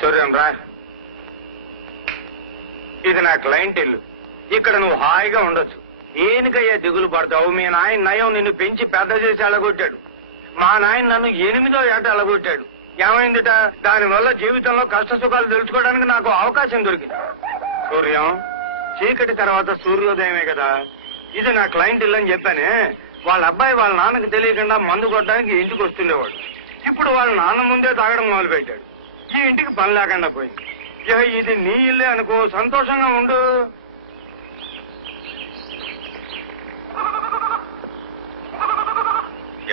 సూర్యం రా, ఇది నా క్లయింట్ ఇల్లు. ఇక్కడ నువ్వు హాయిగా ఉండొచ్చు. దేనికయ్యా దిగులు పడతావు? మీ నాయన నయం నిన్ను పెంచి పెద్ద చేసి అలగొట్టాడు. మా నాయన నన్ను 8వ ఏట అలగొట్టాడు. ఏమైందిట? దానివల్ల జీవితంలో కష్ట సుఖాలు తెలుసుకోవడానికి నాకు అవకాశం దొరికింది. సూర్యం, చీకటి తర్వాత సూర్యోదయమే కదా. ఇది నా క్లయింట్ ఇల్లు అని చెప్పానే. వాళ్ళ అబ్బాయి వాళ్ళ నాన్నకి తెలియకుండా మందు కొట్టడానికి ఇంటికి వస్తుండేవాడు. ఇప్పుడు వాళ్ళ నాన్న ముందే తాగడం మొదలు పెట్టాడు. ఈ ఇంటికి పని లేకుండా పోయింది. ఇది నీ ఇల్లే అనుకో, సంతోషంగా ఉండు.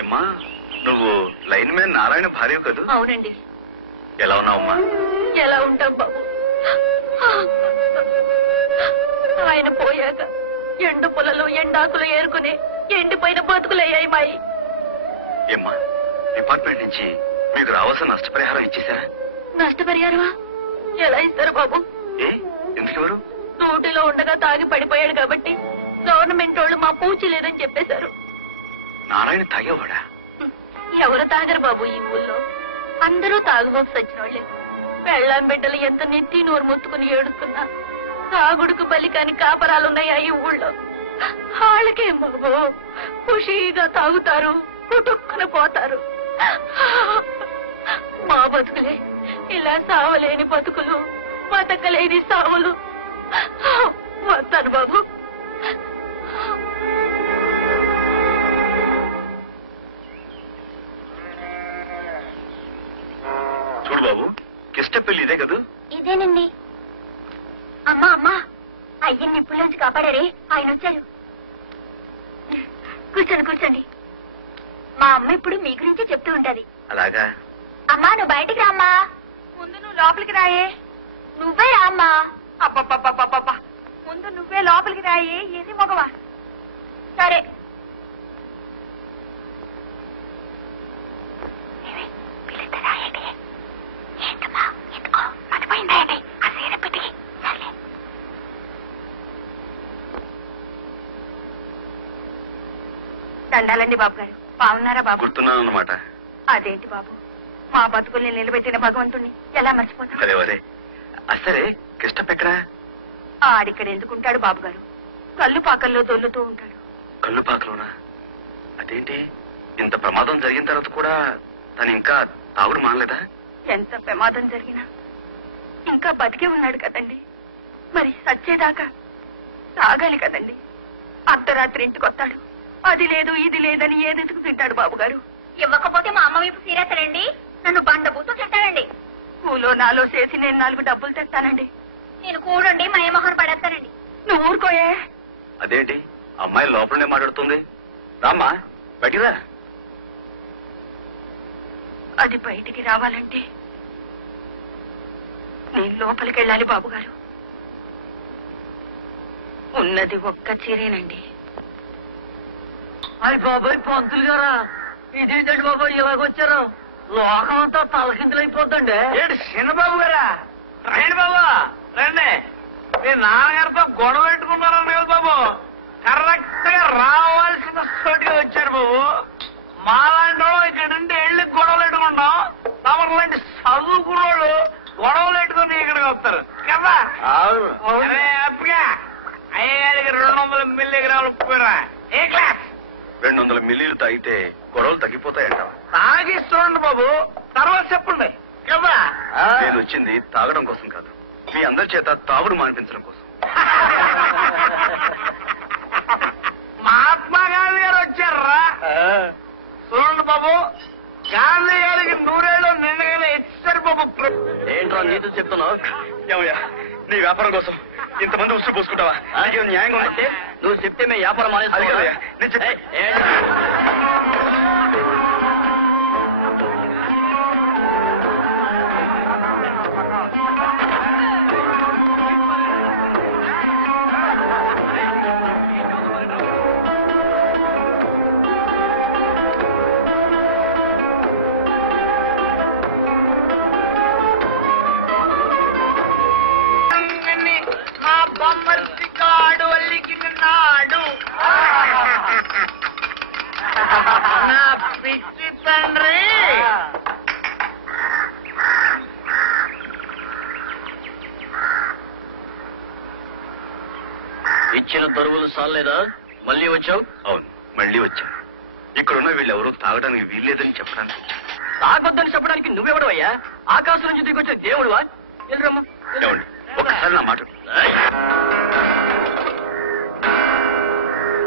ఏమ్మా, నువ్వు లైన్ మ్యాన్ నారాయణ భార్య కదూ? అవునండి. ఎలా ఉన్నావమ్మా? ఎలా ఉంటాం బాబు. ఆయన పోయాక ఎండు పొలలు ఎండాకులు ఏరుకుని ఎండిపోయిన బతుకులయ్యాయి మాయి. ఏమ్మా, డిపార్ట్మెంట్ నుంచి మీకు రావాల్సిన నష్టపరిహారం ఇచ్చేసారా? నష్టపరిహారమా? ఎలా ఇస్తారు బాబు? ఏ ఎందుకెవరు? డ్యూటీలో ఉండగా తాగి పడిపోయాడు కాబట్టి గవర్నమెంట్ వాళ్ళు మా పూచి లేదని చెప్పేశారు. నారాయణ తాగేవాడా? ఎవరు తాగరు బాబు ఈ ఊళ్ళో. అందరూ తాగుబోతు సచ్చినోళ్లే. పెళ్ళాం బిడ్డలు ఎంత నెత్తి నోరు మొత్తుకుని ఏడుస్తున్నా తాగుడుకు బలి కాని కాపరాలున్నాయా ఈ ఊళ్ళో? వాళ్ళకేం బాబు, ఖుషీగా తాగుతారు, పుట్టుక్కున పోతారు. మా బతుకులే ఇలా సావలేని బతుకులు, బతకలేని సావులు. వస్తాను బాబు. చూడు బాబు, కిష్టపల్లి ఇదే కదూ? ఇదేనండి. అమ్మా అమ్మా, అయ్యని నిప్పుల్లోంచి కాపాడారే, ఆయన వచ్చారు. కూర్చోండి కూర్చోండి. మా అమ్మ ఇప్పుడు మీ గురించి చెప్తూ ఉంటది. అలాగా? అమ్మా నువ్వు బయటికి రామ్మా. ముందు నువ్వు లోపలికి రాయే. నువ్వే రామ్మా. అబ్బబ్బబ్బబ్బబ్బ, ముందు నువ్వే లోపలికి రాయే. ఏది మగవా? సరే. దండాలండి బాబు గారు. బాగున్నారా బాబు? గుర్తున్నాను అన్నమాట. అదేంటి బాబు, మా బతుకుల్ని నిలబెట్టిన భగవంతుణ్ణి ఎలా మర్చిపోతాం? అదే అదే. సరే, కిష్టప్ ఎక్కడా? ఆడిక్కడ ఎందుకుంటాడు బాబు గారు? కల్లుపాకల్లో దొల్లుతూ ఉంటాడు. కల్లుపాకలోనా? అదేంటి, ఇంత ప్రమాదం జరిగిన తర్వాత కూడా తను ఇంకా తాగుడు మానలేదా? ఎంత ప్రమాదం జరిగినా ఇంకా బతికే ఉన్నాడు కదండి. మరి సచ్చేదాకా తాగాలి కదండి. అర్ధరాత్రి ఇంటికొస్తాడు. అది లేదు ఇది లేదని ఏదెందుకు తింటాడు బాబు గారు? ఇవ్వకపోతే మా అమ్మ వైపు సీరియసలండి. నన్ను బండబూతో తింటానండి. కూలో నాలో చేసి నేను 4 డబ్బులు తెస్తానండి. నేను కూడండి మయమోహన్ పడేస్తానండి. నువ్వు ఊరుకోయే. అదేంటి, అమ్మాయి లోపలనే మాట్లాడుతుంది? రామ్మా, బయటిరా. అది బయటికి రావాలంటే నేను లోపలికి వెళ్ళాలి బాబు గారు. ఉన్నది ఒక్క చీరేనండి. అయ్యి బాబాయ్, పంతులు గారా, ఇదేంటండి బాబాయ్ ఇలాగొచ్చారు? లోకం అంతా తలకిందులైపోద్దండి. ఏంటి చిన్నబాబు గారా? రండి బాబు, రండి. మీ నాన్నగారితో గొడవ పెట్టుకున్నారని కదా బాబు. కరెక్ట్ గా రావాల్సిన చోటుగా వచ్చారు బాబు. మాలాంటి వాళ్ళు ఇక్కడ నుండి వెళ్ళి గొడవలు పెట్టుకుంటాం. తమరు లాంటి చదువుకున్నోళ్ళు గొడవలు పెట్టుకుని ఇక్కడికి వస్తారు కదా. అదే అప్పుగా అయ్యగారికి 200 మిల్లీగ్రాములు పోయిరా. ఏ క్లాస్? 200 మిల్లీలు తాగితే గొడవలు తగ్గిపోతాయంట. తాగి చూడండి బాబు, తర్వాత చెప్పండి కదా. నేను వచ్చింది తాగడం కోసం కాదు, మీ అందరి చేత తాగుడు మానిపించడం కోసం. మహాత్మా గాంధీ గారు వచ్చారా? చూడండి బాబు, గాంధీ గారికి 100 ఏళ్ళు నిండగానే ఇచ్చారు బాబు. ఏంట్రా నీతో చెప్తున్నావు? ఏమయ్యా, నీ వ్యాపారం కోసం ఇంతమంది ఉసురు పోసుకుంటావా? నీకేం న్యాయంగా ఉంటే నువ్వు చెప్తే మేము వ్యాపారం అది కదయ్యా, నేను చెప్పే. మా బొమ్మర్తి కాడు అల్లికి నాడు ఇచ్చిన దొరువులు సాలేదా? మళ్ళీ వచ్చావు? అవును, మళ్ళీ వచ్చాను. ఇక్కడున్న వీళ్ళెవరూ తాగడానికి వీల్లేదని చెప్పడానికి వచ్చాను. తాగొద్దని చెప్పడానికి నువ్వెవడవయ్యా? ఆకాశం నుంచి దిగొచ్చిన దేవుడువా? వెళ్ళరమ్మా. ఏమండి, ఒక్కసారి నా మాట.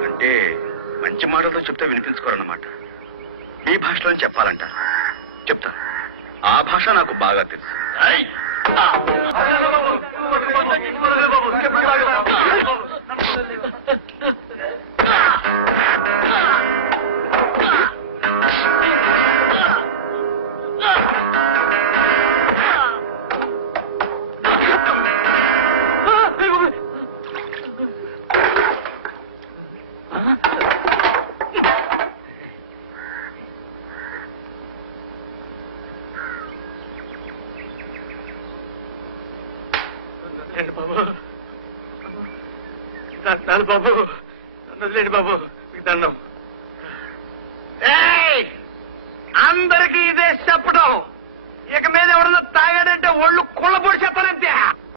అంటే మంచి మాటలతో చెప్తే వినిపించుకోరన్నమాట. మీ భాషలో చెప్పాలంట. చెప్తా. ఆ భాష నాకు బాగా తెలుసు. బాబు లేండి బాబు, మీకు దండం. అందరికీ ఇదే చెప్పడం. ఇక మీద ఎవరన్నా తాగాడంటే ఒళ్ళు కుళ్ళ పొడి చెప్పని